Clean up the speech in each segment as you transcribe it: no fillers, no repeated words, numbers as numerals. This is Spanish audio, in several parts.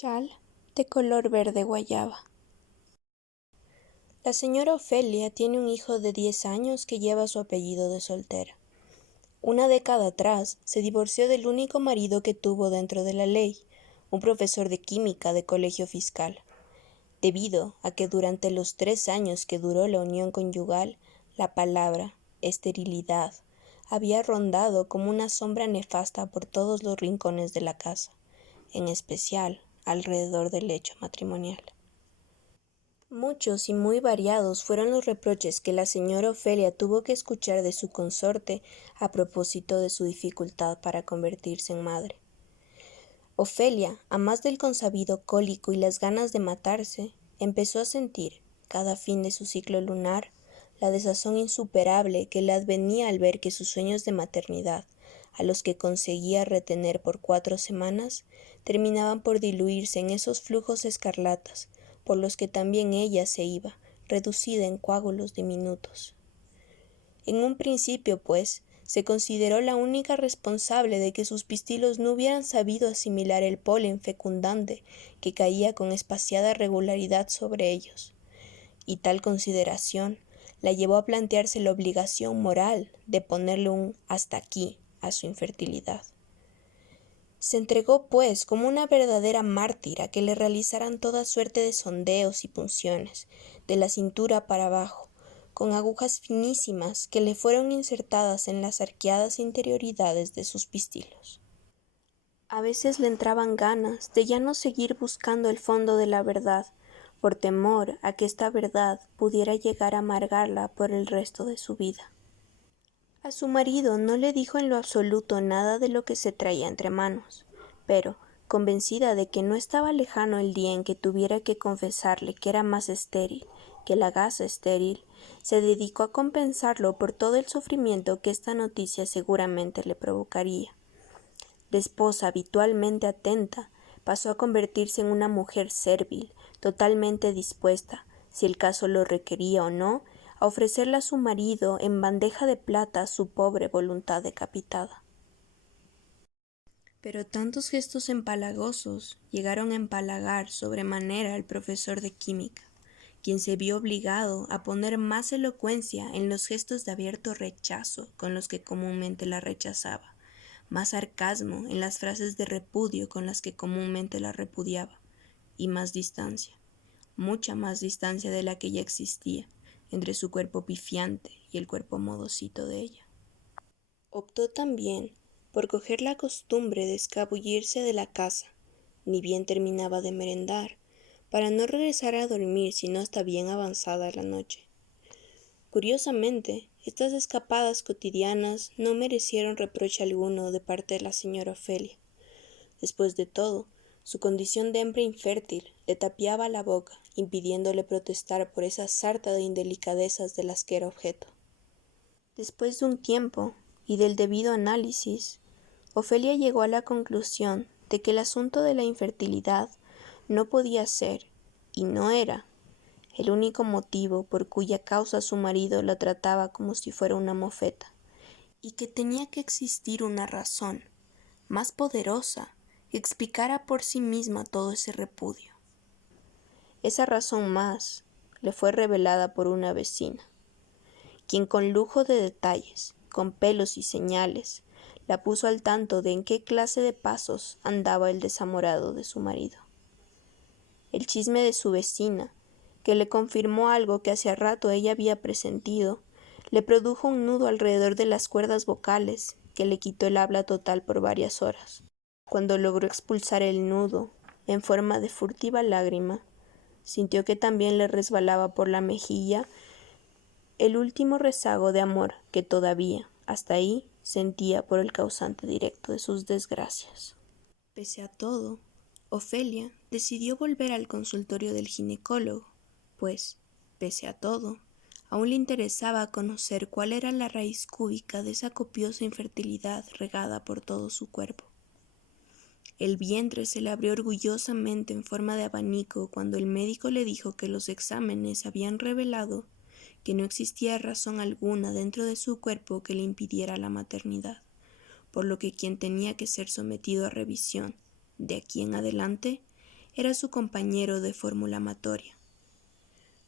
Chal de color verde guayaba. La señora Ofelia tiene un hijo de 10 años que lleva su apellido de soltera. Una década atrás se divorció del único marido que tuvo dentro de la ley, un profesor de química de colegio fiscal, debido a que durante los 3 años que duró la unión conyugal, la palabra esterilidad había rondado como una sombra nefasta por todos los rincones de la casa, en especial alrededor del lecho matrimonial. Muchos y muy variados fueron los reproches que la señora Ofelia tuvo que escuchar de su consorte a propósito de su dificultad para convertirse en madre. Ofelia, a más del consabido cólico y las ganas de matarse, empezó a sentir, cada fin de su ciclo lunar, la desazón insuperable que le advenía al ver que sus sueños de maternidad, a los que conseguía retener por 4 semanas, terminaban por diluirse en esos flujos escarlatas, por los que también ella se iba, reducida en coágulos diminutos. En un principio, pues, se consideró la única responsable de que sus pistilos no hubieran sabido asimilar el polen fecundante que caía con espaciada regularidad sobre ellos, y tal consideración la llevó a plantearse la obligación moral de ponerle un hasta aquí a su infertilidad. Se entregó, pues, como una verdadera mártir a que le realizaran toda suerte de sondeos y punciones, de la cintura para abajo, con agujas finísimas que le fueron insertadas en las arqueadas interioridades de sus pistilos. A veces le entraban ganas de ya no seguir buscando el fondo de la verdad, por temor a que esta verdad pudiera llegar a amargarla por el resto de su vida. A su marido no le dijo en lo absoluto nada de lo que se traía entre manos, pero, convencida de que no estaba lejano el día en que tuviera que confesarle que era más estéril que la gasa estéril, se dedicó a compensarlo por todo el sufrimiento que esta noticia seguramente le provocaría. De esposa habitualmente atenta, pasó a convertirse en una mujer servil, totalmente dispuesta, si el caso lo requería o no, a ofrecerle a su marido en bandeja de plata su pobre voluntad decapitada. Pero tantos gestos empalagosos llegaron a empalagar sobremanera al profesor de química, quien se vio obligado a poner más elocuencia en los gestos de abierto rechazo con los que comúnmente la rechazaba, más sarcasmo en las frases de repudio con las que comúnmente la repudiaba, y más distancia, mucha más distancia de la que ya existía, entre su cuerpo pifiante y el cuerpo modosito de ella. Optó también por coger la costumbre de escabullirse de la casa, ni bien terminaba de merendar, para no regresar a dormir sino hasta bien avanzada la noche. Curiosamente, estas escapadas cotidianas no merecieron reproche alguno de parte de la señora Ofelia. Después de todo, su condición de hembra infértil le tapiaba la boca, impidiéndole protestar por esa sarta de indelicadezas de las que era objeto. Después de un tiempo y del debido análisis, Ofelia llegó a la conclusión de que el asunto de la infertilidad no podía ser, y no era, el único motivo por cuya causa su marido la trataba como si fuera una mofeta, y que tenía que existir una razón más poderosa que explicara por sí misma todo ese repudio. Esa razón más le fue revelada por una vecina, quien con lujo de detalles, con pelos y señales, la puso al tanto de en qué clase de pasos andaba el desamorado de su marido. El chisme de su vecina, que le confirmó algo que hacía rato ella había presentido, le produjo un nudo alrededor de las cuerdas vocales que le quitó el habla total por varias horas. Cuando logró expulsar el nudo, en forma de furtiva lágrima, sintió que también le resbalaba por la mejilla el último rezago de amor que todavía, hasta ahí, sentía por el causante directo de sus desgracias. Pese a todo, Ofelia decidió volver al consultorio del ginecólogo, pues, pese a todo, aún le interesaba conocer cuál era la raíz cúbica de esa copiosa infertilidad regada por todo su cuerpo. El vientre se le abrió orgullosamente en forma de abanico cuando el médico le dijo que los exámenes habían revelado que no existía razón alguna dentro de su cuerpo que le impidiera la maternidad, por lo que quien tenía que ser sometido a revisión de aquí en adelante era su compañero de fórmula amatoria.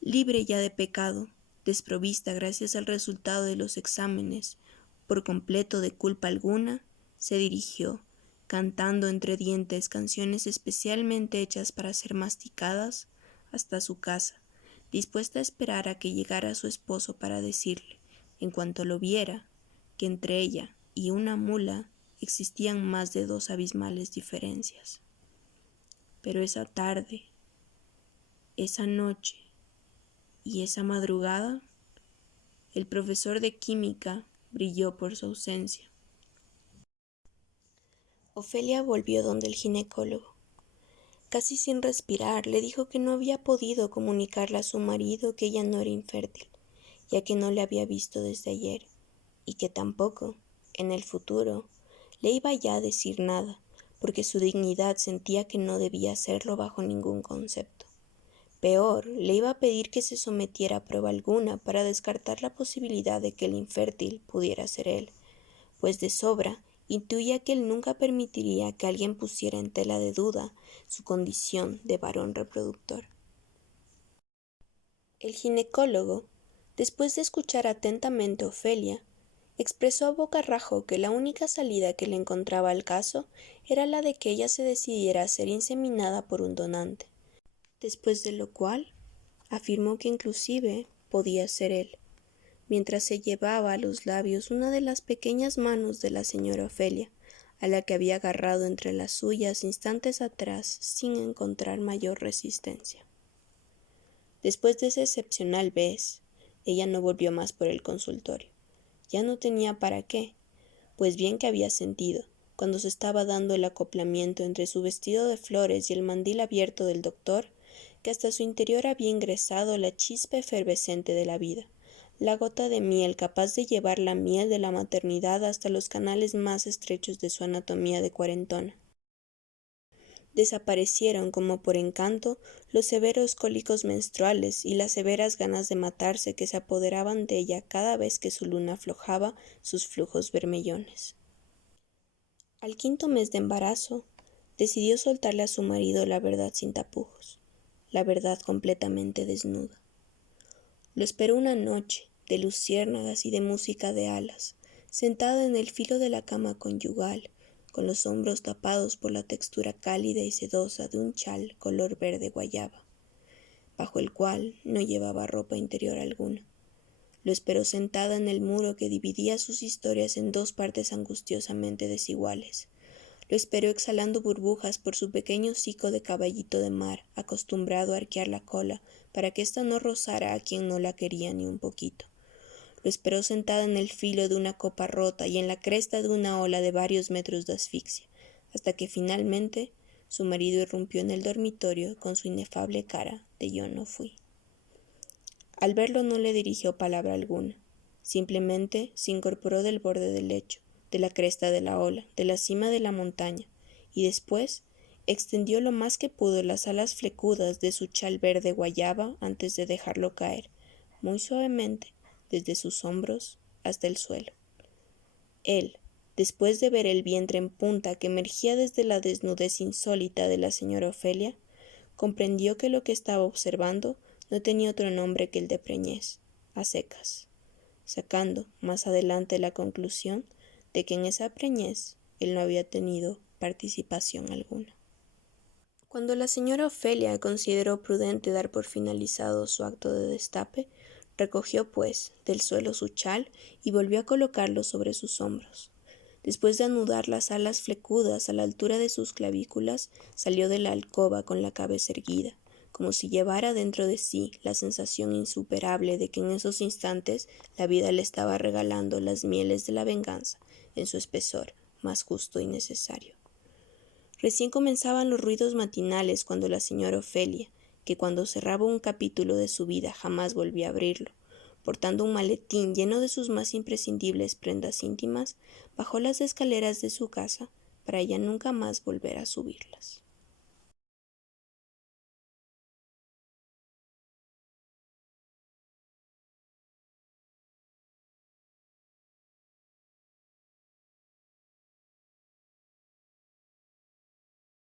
Libre ya de pecado, desprovista gracias al resultado de los exámenes, por completo de culpa alguna, se dirigió, cantando entre dientes canciones especialmente hechas para ser masticadas, hasta su casa, dispuesta a esperar a que llegara su esposo para decirle, en cuanto lo viera, que entre ella y una mula existían más de 2 abismales diferencias. Pero esa tarde, esa noche y esa madrugada, el profesor de química brilló por su ausencia. Ofelia volvió donde el ginecólogo. Casi sin respirar, le dijo que no había podido comunicarle a su marido que ella no era infértil, ya que no le había visto desde ayer, y que tampoco, en el futuro, le iba ya a decir nada, porque su dignidad sentía que no debía hacerlo bajo ningún concepto. Peor, le iba a pedir que se sometiera a prueba alguna para descartar la posibilidad de que el infértil pudiera ser él, pues de sobra intuía que él nunca permitiría que alguien pusiera en tela de duda su condición de varón reproductor. El ginecólogo, después de escuchar atentamente a Ofelia, expresó a bocarrajo que la única salida que le encontraba al caso era la de que ella se decidiera a ser inseminada por un donante, después de lo cual afirmó que inclusive podía ser él, mientras se llevaba a los labios una de las pequeñas manos de la señora Ofelia, a la que había agarrado entre las suyas instantes atrás sin encontrar mayor resistencia. Después de esa excepcional vez, ella no volvió más por el consultorio. Ya no tenía para qué, pues bien que había sentido, cuando se estaba dando el acoplamiento entre su vestido de flores y el mandil abierto del doctor, que hasta su interior había ingresado la chispa efervescente de la vida, la gota de miel capaz de llevar la miel de la maternidad hasta los canales más estrechos de su anatomía de cuarentona. Desaparecieron como por encanto los severos cólicos menstruales y las severas ganas de matarse que se apoderaban de ella cada vez que su luna aflojaba sus flujos bermellones. Al 5.º mes de embarazo, decidió soltarle a su marido la verdad sin tapujos, la verdad completamente desnuda. Lo esperó una noche de luciérnagas y de música de alas, sentada en el filo de la cama conyugal, con los hombros tapados por la textura cálida y sedosa de un chal color verde guayaba, bajo el cual no llevaba ropa interior alguna. Lo esperó sentada en el muro que dividía sus historias en 2 partes angustiosamente desiguales. Lo esperó exhalando burbujas por su pequeño hocico de caballito de mar, acostumbrado a arquear la cola para que ésta no rozara a quien no la quería ni un poquito. Lo esperó sentada en el filo de una copa rota y en la cresta de una ola de varios metros de asfixia, hasta que finalmente su marido irrumpió en el dormitorio con su inefable cara de yo no fui. Al verlo no le dirigió palabra alguna, simplemente se incorporó del borde del lecho, de la cresta de la ola, de la cima de la montaña, y después extendió lo más que pudo las alas flecudas de su chal verde guayaba antes de dejarlo caer, muy suavemente, desde sus hombros hasta el suelo. Él, después de ver el vientre en punta que emergía desde la desnudez insólita de la señora Ofelia, comprendió que lo que estaba observando no tenía otro nombre que el de preñez, a secas, sacando más adelante la conclusión de que en esa preñez él no había tenido participación alguna. Cuando la señora Ofelia consideró prudente dar por finalizado su acto de destape, recogió, pues, del suelo su chal y volvió a colocarlo sobre sus hombros. Después de anudar las alas flecudas a la altura de sus clavículas, salió de la alcoba con la cabeza erguida, como si llevara dentro de sí la sensación insuperable de que en esos instantes la vida le estaba regalando las mieles de la venganza en su espesor más justo y necesario. Recién comenzaban los ruidos matinales cuando la señora Ofelia, que cuando cerraba un capítulo de su vida jamás volvía a abrirlo, portando un maletín lleno de sus más imprescindibles prendas íntimas, bajó las escaleras de su casa para ya nunca más volver a subirlas.